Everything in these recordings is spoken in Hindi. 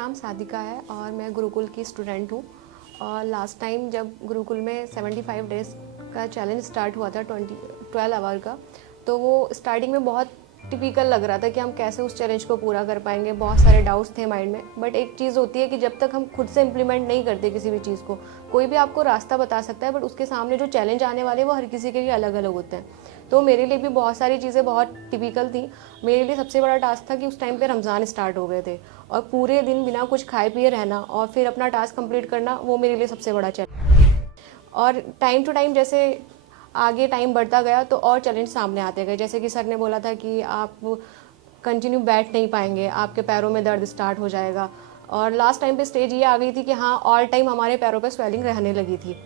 नाम सादिका है और मैं गुरुकुल की स्टूडेंट हूँ। और लास्ट टाइम जब गुरुकुल में 75 डेज़ का चैलेंज स्टार्ट हुआ था 12 आवर का, तो वो स्टार्टिंग में बहुत टिपिकल लग रहा था कि हम कैसे उस चैलेंज को पूरा कर पाएंगे। बहुत सारे डाउट्स थे माइंड में, बट एक चीज़ होती है कि जब तक हम खुद से इम्प्लीमेंट नहीं करते किसी भी चीज़ को, कोई भी आपको रास्ता बता सकता है, बट उसके सामने जो चैलेंज आने वाले वो हर किसी के लिए अलग अलग होते हैं। तो मेरे लिए भी बहुत सारी चीज़ें बहुत टिपिकल थी। मेरे लिए सबसे बड़ा टास्क था कि उस टाइम पे रमज़ान स्टार्ट हो गए थे और पूरे दिन बिना कुछ खाए पिए रहना और फिर अपना टास्क कंप्लीट करना, वो मेरे लिए सबसे बड़ा चैलेंज। और टाइम टू टाइम जैसे आगे टाइम बढ़ता गया तो और चैलेंज सामने आते गए। जैसे कि सर ने बोला था कि आप कंटिन्यू बैठ नहीं पाएंगे, आपके पैरों में दर्द स्टार्ट हो जाएगा। और लास्ट टाइम पे स्टेज ये आ गई थी कि हाँ, ऑल टाइम हमारे पैरों पे स्वेलिंग रहने लगी थी।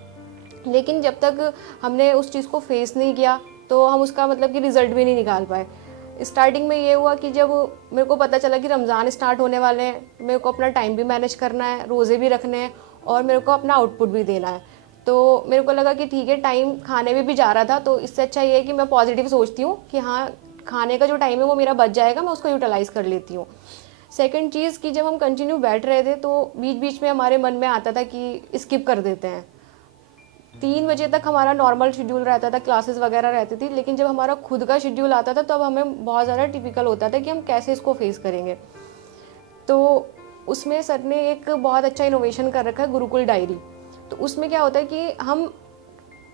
लेकिन जब तक हमने उस चीज़ को फेस नहीं किया तो हम उसका मतलब कि रिज़ल्ट भी नहीं निकाल पाए। स्टार्टिंग में ये हुआ कि जब मेरे को पता चला कि रमज़ान स्टार्ट होने वाले हैं, मेरे को अपना टाइम भी मैनेज करना है, रोज़े भी रखने हैं और मेरे को अपना आउटपुट भी देना है। तो मेरे को लगा कि ठीक है, टाइम खाने में भी जा रहा था, तो इससे अच्छा ये है कि मैं पॉजिटिव सोचती हूँ कि हाँ, खाने का जो टाइम है वो मेरा बच जाएगा, मैं उसको यूटिलाइज़ कर लेती हूँ। सेकंड चीज़ कि जब हम कंटिन्यू बैठ रहे थे तो बीच बीच में हमारे मन में आता था कि स्किप कर देते हैं। 3 बजे तक हमारा नॉर्मल शेड्यूल रहता था, क्लासेस वगैरह रहती थी, लेकिन जब हमारा खुद का शेड्यूल आता था तब हमें बहुत ज़्यादा टिपिकल होता था कि हम कैसे इसको फेस करेंगे। तो उसमें सर ने एक बहुत अच्छा इनोवेशन कर रखा है, गुरुकुल डायरी। तो उसमें क्या होता है कि हम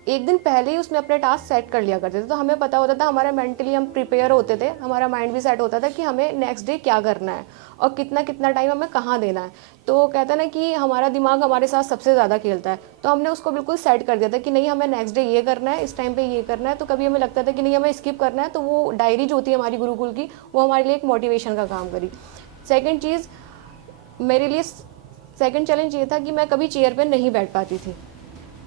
एक दिन पहले ही उसमें अपने टास्क सेट कर लिया करते थे, तो हमें पता होता था, हमारा मेंटली हम प्रिपेयर होते थे, हमारा माइंड भी सेट होता था कि हमें नेक्स्ट डे क्या करना है और कितना कितना टाइम हमें कहाँ देना है। तो कहता है ना कि हमारा दिमाग हमारे साथ सबसे ज़्यादा खेलता है, तो हमने उसको बिल्कुल सेट कर दिया था कि नहीं, हमें नेक्स्ट डे ये करना है, इस टाइम पे ये करना है। तो कभी हमें लगता था कि नहीं, हमें स्किप करना है, तो वो डायरी जो होती है हमारी गुरुकुल की, वो हमारे लिए एक मोटिवेशन का काम करी। सेकेंड चीज़ मेरे लिए, सेकेंड चैलेंज ये था कि मैं कभी चेयर पर नहीं बैठ पाती थी।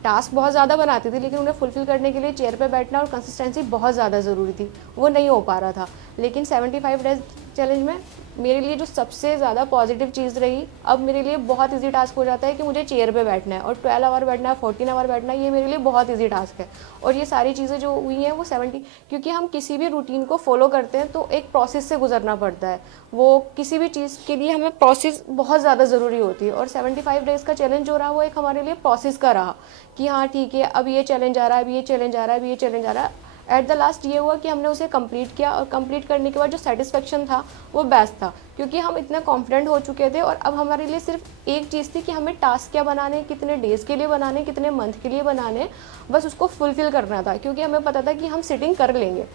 टास्क बहुत ज़्यादा बनाती थी, लेकिन उन्हें फुलफ़िल करने के लिए चेयर पे बैठना और कंसिस्टेंसी बहुत ज़्यादा ज़रूरी थी, वो नहीं हो पा रहा था। लेकिन 75 डेज चैलेंज में मेरे लिए जो सबसे ज़्यादा पॉजिटिव चीज़ रही, अब मेरे लिए बहुत इजी टास्क हो जाता है कि मुझे चेयर पे बैठना है और 12 आवर बैठना है, 14 आवर बैठना है, ये मेरे लिए बहुत इजी टास्क है। और ये सारी चीज़ें जो हुई हैं वो 70, क्योंकि हम किसी भी रूटीन को फॉलो करते हैं तो एक प्रोसेस से गुजरना पड़ता है। वो किसी भी चीज़ के लिए हमें प्रोसेस बहुत ज़्यादा ज़रूरी होती है, और 75 डेज़ का चैलेंज जो रहा वो एक हमारे लिए प्रोसेस का रहा कि हाँ ठीक है, अब ये चैलेंज आ रहा है, अब ये चैलेंज आ रहा है, अब ये चैलेंज आ रहा है। एट द लास्ट ये हुआ कि हमने उसे कंप्लीट किया, और कंप्लीट करने के बाद जो सेटिस्फेक्शन था वो बेस्ट था, क्योंकि हम इतने कॉन्फिडेंट हो चुके थे। और अब हमारे लिए सिर्फ एक चीज़ थी कि हमें टास्क क्या बनाने, कितने डेज़ के लिए बनाने, कितने मंथ के लिए बनाने, बस उसको फुलफिल करना था, क्योंकि हमें पता था कि हम सिटिंग कर लेंगे।